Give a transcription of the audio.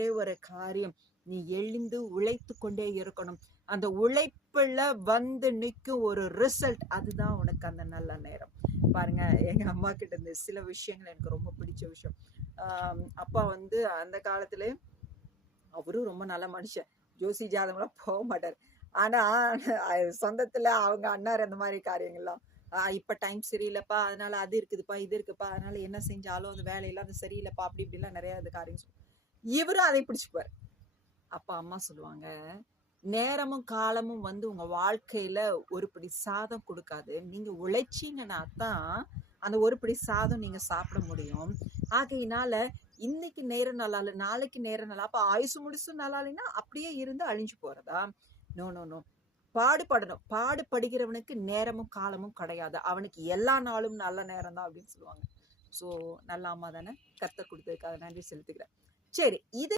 ஒரே ஒரு காரியம், நீ எழுந்து உழைத்து கொண்டே இருக்கணும். அந்த உழைப்புல வந்து நிற்கும் ஒரு ரிசல்ட், அதுதான் உனக்கு அந்த நல்ல நேரம். பாருங்க, எங்க அம்மா கிட்ட இருந்து சில விஷயங்கள் எனக்கு ரொம்ப பிடிச்ச விஷயம். அப்பா வந்து அந்த காலத்துல அவரும் ரொம்ப நல்ல மனுஷன். ஜோசி ஜாதகம்லாம் போக மாட்டாரு. ஆனா சொந்தத்துல அவங்க அண்ணார் அந்த மாதிரி காரியங்கள்லாம், இப்ப டைம் சரியில்லப்பா, அதனால அது இருக்குதுப்பா, இது இருக்குப்பா, அதனால என்ன செஞ்சாலும் அந்த வேலையெல்லாம் அது சரியில்லப்பா, அப்படி இப்படிலாம் நிறைய இது காரியம் இவரும் அதை பிடிச்சுக்குவார். அப்ப அம்மா சொல்லுவாங்க, நேரமும் காலமும் வந்து உங்க வாழ்க்கையில ஒரு பிடி சாதம் கொடுக்காது. நீங்க உழைச்சீங்கன்னா தான் அந்த ஒரு பிடி சாதம் நீங்க சாப்பிட முடியும். ஆகையினால இன்னைக்கு நேரம் நல்லா இல்ல, நாளைக்கு நேரம் நல்லா, அப்ப ஆயுசு முழுசும் நல்லா இல்லைன்னா அப்படியே இருந்து அழிஞ்சு போறதா? No no no. பாடுபடணும். பாடுபடுகிறவனுக்கு நேரமும் காலமும் கிடையாது. அவனுக்கு எல்லா நாளும் நல்ல நேரம் தான் அப்படின்னு சொல்லுவாங்க. சோ நல்ல அம்மா தானே, கர்த்தர் கொடுத்ததுக்காக நன்றி செலுத்துகிறேன். சரி, இது